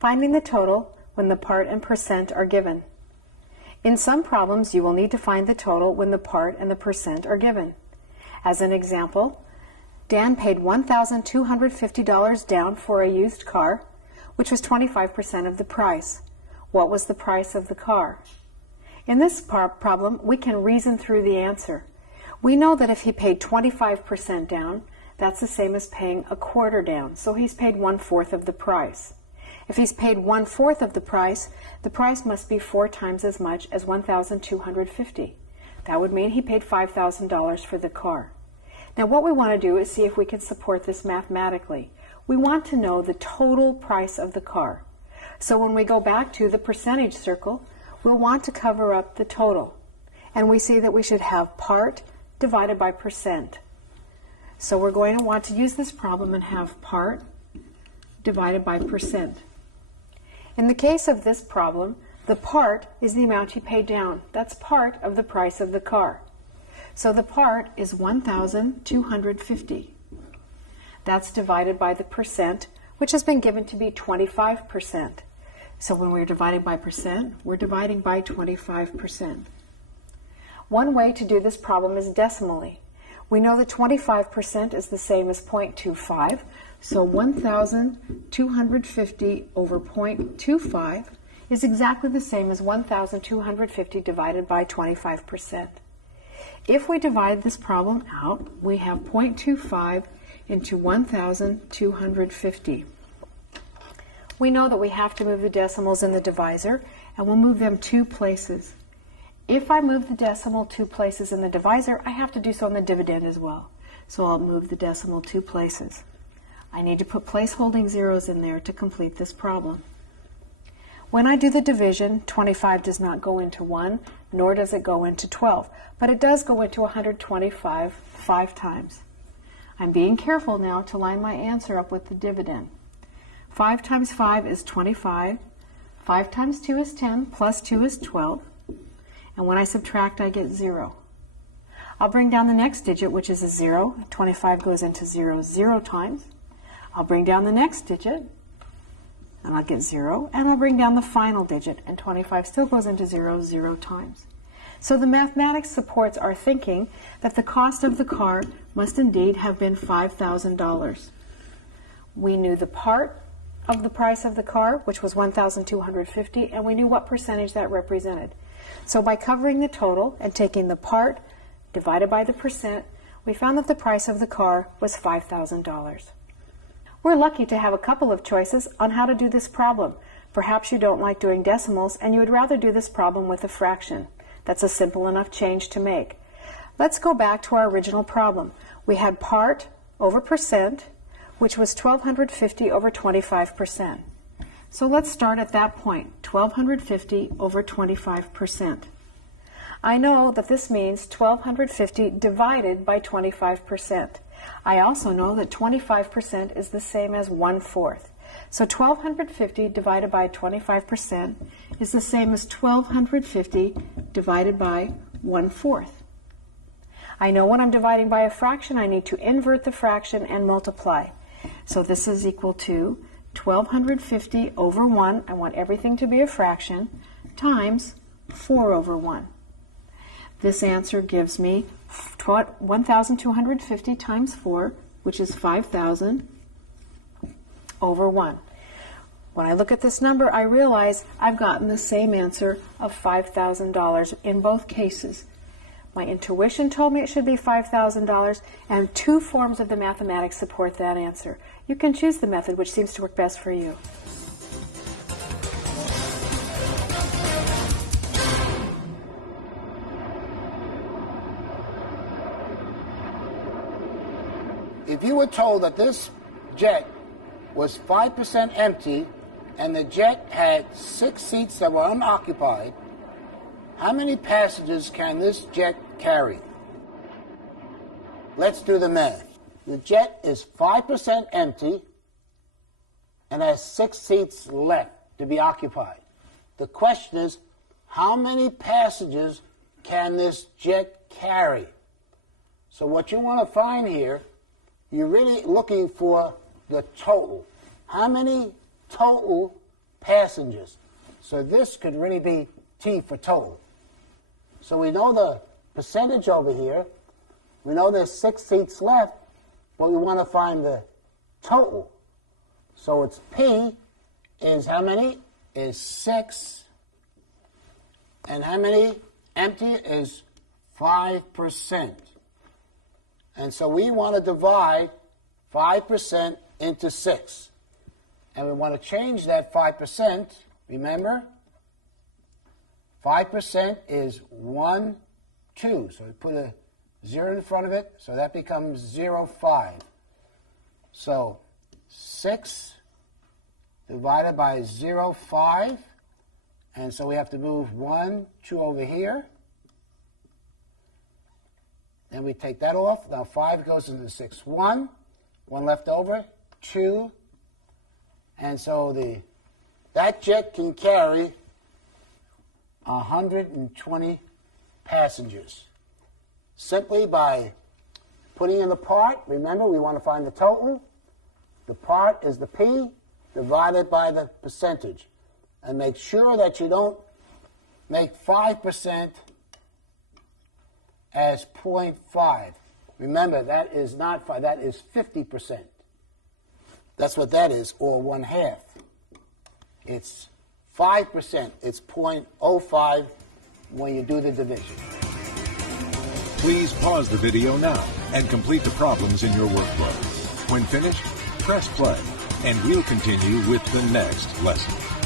Finding the total when the part and percent are given. In some problems, you will need to find the total when the part and the percent are given. As an example, Dan paid $1,250 down for a used car, which was 25% of the price. What was the price of the car? In this problem, we can reason through the answer. We know that if he paid 25% down, that's the same as paying a quarter down, so he's paid 1/4 of the price. If he's paid 1/4 of the price must be 4 times as much as $1,250. That would mean he paid $5,000 for the car. Now what we want to do is see if we can support this mathematically. We want to know the total price of the car. So when we go back to the percentage circle, we'll want to cover up the total. And we see that we should have part divided by percent. So we're going to want to use this problem and have part divided by percent. In the case of this problem, the part is the amount he paid down. That's part of the price of the car. So the part is $1,250. That's divided by the percent, which has been given to be 25%. So when we're dividing by percent, we're dividing by 25%. One way to do this problem is decimally. We know that 25% is the same as 0.25, so 1,250 over 0.25 is exactly the same as 1,250 divided by 25%. If we divide this problem out, we have 0.25 into 1,250. We know that we have to move the decimals in the divisor, and we'll move them 2 places. If I move the decimal 2 places in the divisor, I have to do so in the dividend as well. So I'll move the decimal 2 places. I need to put place-holding zeros in there to complete this problem. When I do the division, 25 does not go into 1, nor does it go into 12, but it does go into 125 5 times. I'm being careful now to line my answer up with the dividend. 5 times 5 is 25, 5 times 2 is 10, plus 2 is 12, and when I subtract, I get 0. I'll bring down the next digit, which is a 0. 25 goes into 0 0 times. I'll bring down the next digit, and I'll get 0, and I'll bring down the final digit, and 25 still goes into 0 0 times. So the mathematics supports our thinking that the cost of the car must indeed have been $5,000. We knew the part of the price of the car, which was $1,250, and we knew what percentage that represented. So by covering the total and taking the part divided by the percent, we found that the price of the car was $5,000. We're lucky to have a couple of choices on how to do this problem. Perhaps you don't like doing decimals and you would rather do this problem with a fraction. That's a simple enough change to make. Let's go back to our original problem. We had part over percent, which was 1,250 over 25%. So let's start at that point, 1,250 over 25%. I know that this means 1,250 divided by 25%. I also know that 25% is the same as 1/4. So 1,250 divided by 25% is the same as 1,250 divided by 1/4. I know when I'm dividing by a fraction, I need to invert the fraction and multiply. So this is equal to 1,250 over 1, I want everything to be a fraction, times 4 over 1. This answer gives me 1,250 times 4, which is 5,000 over 1. When I look at this number, I realize I've gotten the same answer of $5,000 in both cases. My intuition told me it should be $5,000, and 2 forms of the mathematics support that answer. You can choose the method which seems to work best for you. If you were told that this jet was 5% empty and the jet had 6 seats that were unoccupied, how many passengers can this jet carry? Let's do the math. The jet is 5% empty and has 6 seats left to be occupied. The question is, how many passengers can this jet carry? So what you want to find here, you're really looking for the total. How many total passengers. So this could really be T for total. So we know the percentage over here. We know there's 6 seats left, but we want to find the total. So it's P is how many? Is 6. And how many empty is 5%. And so we want to divide 5% into 6. And we want to change that 5%. Remember, 5% is 1, 2. So we put a 0 in front of it, so that becomes 0.5. So 6 divided by 0.5. And so we have to move 1, 2 over here. Then we take that off. Now 5 goes into 6. 1 left over, 2. And so that jet can carry 120 passengers. Simply by putting in the part, remember we want to find the total. The part is the P divided by the percentage. And make sure that you don't make 5% as 0.5. Remember, that is not 5, that is 50%. That's what that is, or 1/2. It's 5%. It's 0.05 when you do the division. Please pause the video now and complete the problems in your workflow. When finished, press play, and we'll continue with the next lesson.